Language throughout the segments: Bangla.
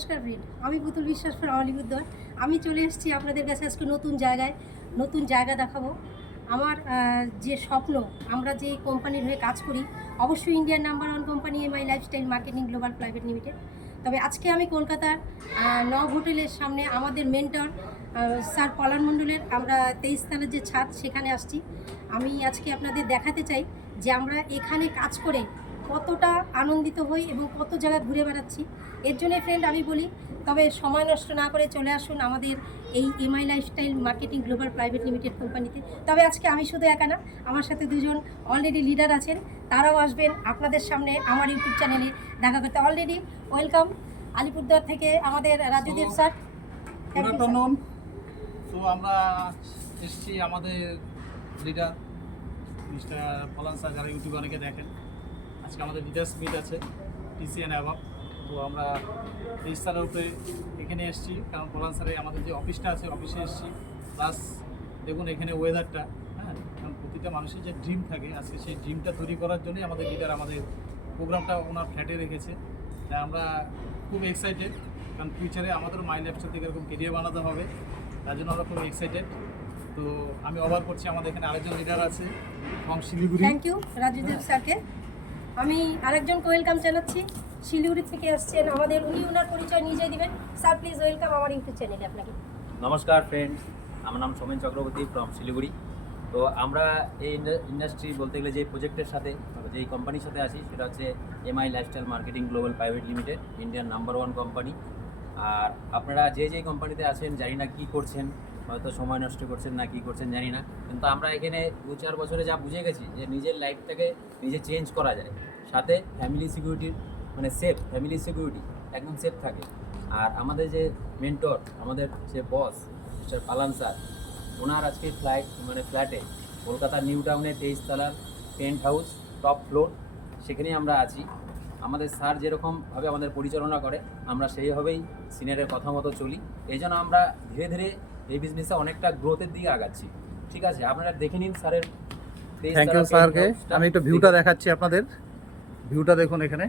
নমস্কার ফ্রেন্ড, আমি পুতুল বিশ্বাস ফ্রম আলিপুরদুয়ার। আমি চলে এসেছি আপনাদের কাছে আজকে নতুন জায়গা দেখাবো। আমার যে স্বপ্ন, আমরা যে কোম্পানির হয়ে কাজ করি, অবশ্যই ইন্ডিয়ার number 1 company MI lifestyle marketing global private limited. তবে আজকে আমি কলকাতার নব হোটেলের সামনে আমাদের মেন্টর স্যার পলান মণ্ডলের আমরা 23 তলার যে ছাদ সেখানে আসছি। আমি আজকে আপনাদের দেখাতে চাই যে আমরা এখানে কাজ করে কতটা আনন্দিত হই এবং কত জায়গায় ঘুরে বেড়াচ্ছি। এর জন্য ফ্রেন্ড আমি বলি, তবে সময় নষ্ট না করে চলে আসুন আমাদের এই MI lifestyle marketing global private limited কোম্পানিতে। তবে আজকে আমি শুধু একা না, আমার সাথে দুজন অলরেডি লিডার আছেন, তারাও আসবেন আপনাদের সামনে আমার ইউটিউব চ্যানেলে দেখা করতে। অলরেডি ওয়েলকাম আলিপুরদুয়ার থেকে আমাদের রাজুদেব স্যার। Good afternoon. তো আমরা এসেছি আমাদের লিডার মিস্টার পলান স্যার, যারা ইউটিউবে অনেকে দেখেন। আজকে আমাদের লিডার্স মিট আছে টিসিএন অ্যাভাব। তো আমরা 23 সালের উপরে এখানে এসেছি, কারণ পলান স্যারের আমাদের যে অফিসটা আছে অফিসে এসেছি। প্লাস দেখুন এখানে ওয়েদারটা, হ্যাঁ, কারণ প্রতিটা মানুষের যে ড্রিম থাকে, আজকে সেই ড্রিমটা তৈরি করার জন্যই আমাদের লিডার আমাদের প্রোগ্রামটা ওনার ফ্ল্যাটে রেখেছে। তাই আমরা খুব এক্সাইটেড, কারণ ফিউচারে আমাদেরও মাই লাইফস্টাইল থেকে এরকম কেরিয়ার বানাতে হবে, তার জন্য আমরা খুব এক্সাইটেড। তো আমি অবাক করছি, আমাদের এখানে আরেকজন লিডার আছে ফ্রম শিলিগুড়ি। থ্যাংক ইউ রাজুদেব স্যারকে। আমি আরেকজনকে ওয়েলকাম জানাচ্ছি, শিলিগুড়ি থেকে আসছেন আমাদের, উনি ওনার পরিচয় নিজেই দিবেন। স্যার প্লিজ ওয়েলকাম আমার ইউটিউব চ্যানেলে আপনাকে। নমস্কার ফ্রেন্ডস, আমার নাম সোমেন চক্রবর্তী ফ্রম শিলিগুড়ি। তো আমরা এই ইন্ডাস্ট্রি বলতে গেলে যে প্রজেক্টের সাথে, যেই কোম্পানির সাথে আছি সেটা হচ্ছে MI lifestyle marketing global private limited, Indian number 1 company. আর আপনারা যে কোম্পানিতে আছেন জানি না কী করছেন, হয়তো সময় নষ্ট করছেন না কী করছেন জানি না, কিন্তু আমরা এখানে 2-4 বছরে যা বুঝে গেছি যে নিজের লাইফটাকে নিজে চেঞ্জ করা যায়, সাথে ফ্যামিলি সিকিউরিটির মানে সেফ ফ্যামিলি সিকিউরিটি একদম সেফ থাকে। আর আমাদের যে মেন্টর, আমাদের যে বস মিস্টার পালান স্যার, ওনার আজকে ফ্ল্যাটে কলকাতার নিউ টাউনে 23 তলার পেন্ট হাউস টপ ফ্লোর, সেখানেই আমরা আছি। আমাদের স্যার যেরকমভাবে আমাদের পরিচালনা করে আমরা সেইভাবেই সিনিয়রের কথা মতো চলি। এই জন্য আমরা ধীরে ধীরে এই বিজনেসে অনেকটা গ্রোথের দিকে আগাচ্ছি। ঠিক আছে, আপনারা দেখে নিন স্যারের। থ্যাংক ইউ স্যারকে। আমি একটু ভিউটা দেখাচ্ছি আপনাদের। ভিউটা দেখুন এখানে,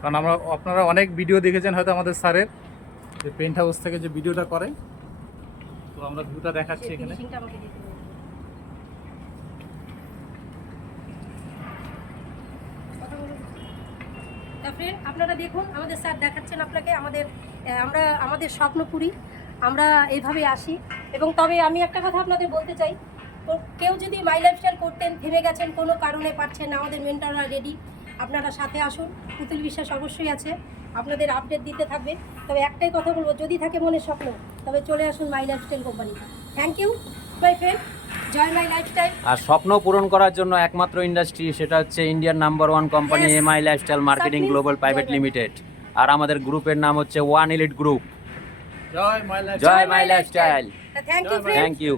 কারণ আপনারা অনেক ভিডিও দেখেছেন হয়তো আমাদের স্যারের, যে পেন্ট হাউস থেকে যে ভিডিওটা করে। তো আমরা ভিউটা দেখাচ্ছি এখানে। ফ্রেন্ড আপনারা দেখুন, আমাদের স্যার দেখাচ্ছেন আপনাকে আমাদের স্বপ্নপুরী, আমরা এইভাবে আসি। এবং তবে আমি একটা কথা আপনাদের বলতে চাই, তো কেউ যদি মাই লাইফস্টাইল করতেন, থেমে গেছেন, কোনো কারণে পারছেন না, আমাদের মেন্টররা রেডি, আপনারা সাথে আসুন। পুতুল বিশ্বাস অবশ্যই আছে, আপনাদের আপডেট দিতে থাকবে। তবে একটাই কথা বলবো, যদি থাকে মনের স্বপ্ন, তবে চলে আসুন my lifestyle company. Thank you my friend, জয় মাই লাইফস্টাইল। আর স্বপ্ন পূরণ করার জন্য একমাত্র ইন্ডাস্ট্রি, সেটা হচ্ছে Indian number 1 company MI lifestyle marketing global private limited. আর আমাদের গ্রুপের নাম হচ্ছে ওয়ান এলিট গ্রুপ। জয় মাই জয় my lifestyle. Thank you friend. Thank you.